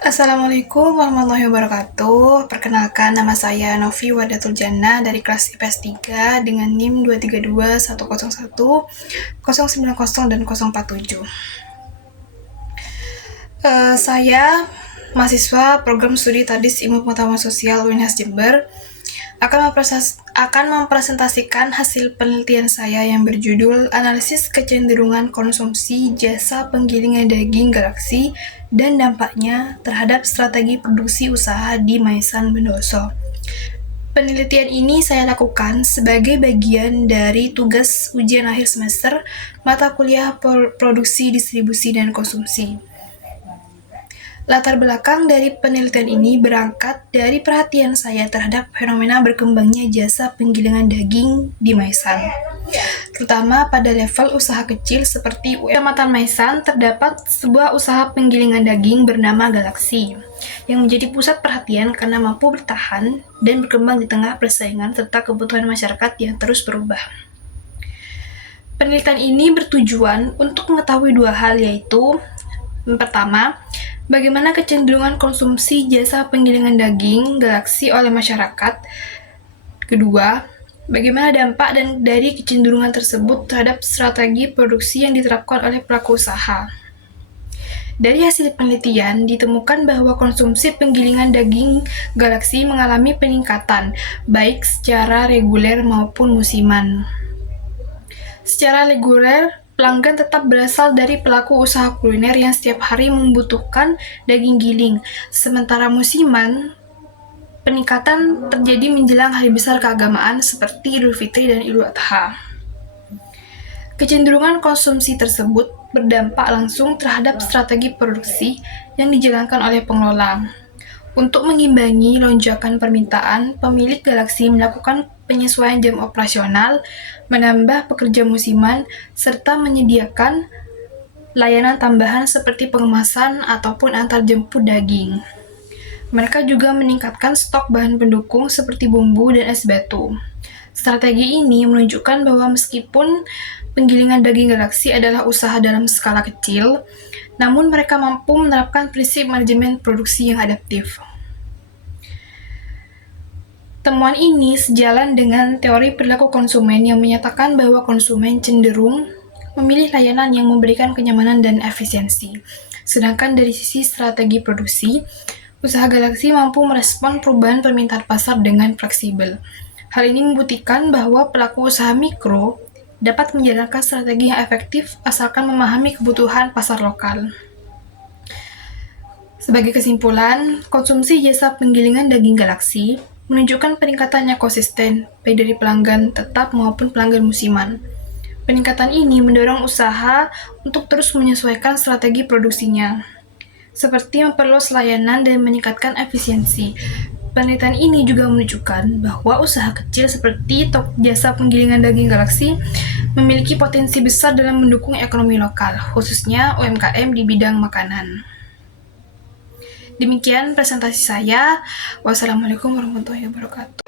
Assalamualaikum warahmatullahi wabarakatuh. Perkenalkan, nama saya Novi Wadatul Jannah dari kelas IPS 3 dengan NIM 232 101 090 dan 047. Saya mahasiswa program studi Tadis Ilmu Pengetahuan Sosial UNHAS Jember akan mempresentasikan hasil penelitian saya yang berjudul Analisis Kecenderungan Konsumsi Jasa Penggilingan Daging Galaksi dan Dampaknya Terhadap Strategi Produksi Usaha di Maisan Bondowoso. Penelitian ini saya lakukan sebagai bagian dari tugas ujian akhir semester mata kuliah Produksi, Distribusi, dan Konsumsi. Latar belakang dari penelitian ini berangkat dari perhatian saya terhadap fenomena berkembangnya jasa penggilingan daging di Maisan. Terutama pada level usaha kecil seperti Kecamatan Maisan terdapat sebuah usaha penggilingan daging bernama Galaksi yang menjadi pusat perhatian karena mampu bertahan dan berkembang di tengah persaingan serta kebutuhan masyarakat yang terus berubah. Penelitian ini bertujuan untuk mengetahui dua hal, yaitu yang pertama, bagaimana kecenderungan konsumsi jasa penggilingan daging Galaksi oleh masyarakat. Kedua, bagaimana dampak dari kecenderungan tersebut terhadap strategi produksi yang diterapkan oleh pelaku usaha. Dari hasil penelitian, ditemukan bahwa konsumsi penggilingan daging Galaksi mengalami peningkatan, baik secara reguler maupun musiman. Secara reguler, pelanggan tetap berasal dari pelaku usaha kuliner yang setiap hari membutuhkan daging giling. Sementara musiman, peningkatan terjadi menjelang hari besar keagamaan seperti Idul Fitri dan Idul Adha. Kecenderungan konsumsi tersebut berdampak langsung terhadap strategi produksi yang dijalankan oleh pengelola. Untuk mengimbangi lonjakan permintaan, pemilik Galaksi melakukan penyesuaian jam operasional, menambah pekerja musiman, serta menyediakan layanan tambahan seperti pengemasan ataupun antarjemput daging. Mereka juga meningkatkan stok bahan pendukung seperti bumbu dan es batu. Strategi ini menunjukkan bahwa meskipun penggilingan daging Galaksi adalah usaha dalam skala kecil, namun mereka mampu menerapkan prinsip manajemen produksi yang adaptif. Temuan ini sejalan dengan teori perilaku konsumen yang menyatakan bahwa konsumen cenderung memilih layanan yang memberikan kenyamanan dan efisiensi. Sedangkan dari sisi strategi produksi, usaha Galaksi mampu merespon perubahan permintaan pasar dengan fleksibel. Hal ini membuktikan bahwa pelaku usaha mikro dapat menjalankan strategi yang efektif asalkan memahami kebutuhan pasar lokal. Sebagai kesimpulan, konsumsi jasa penggilingan daging Galaksi menunjukkan peningkatan yang konsisten, baik dari pelanggan tetap maupun pelanggan musiman. Peningkatan ini mendorong usaha untuk terus menyesuaikan strategi produksinya, seperti memperluas layanan dan meningkatkan efisiensi. Penelitian ini juga menunjukkan bahwa usaha kecil seperti jasa penggilingan daging Galaksi memiliki potensi besar dalam mendukung ekonomi lokal, khususnya UMKM di bidang makanan. Demikian presentasi saya. Wassalamualaikum warahmatullahi wabarakatuh.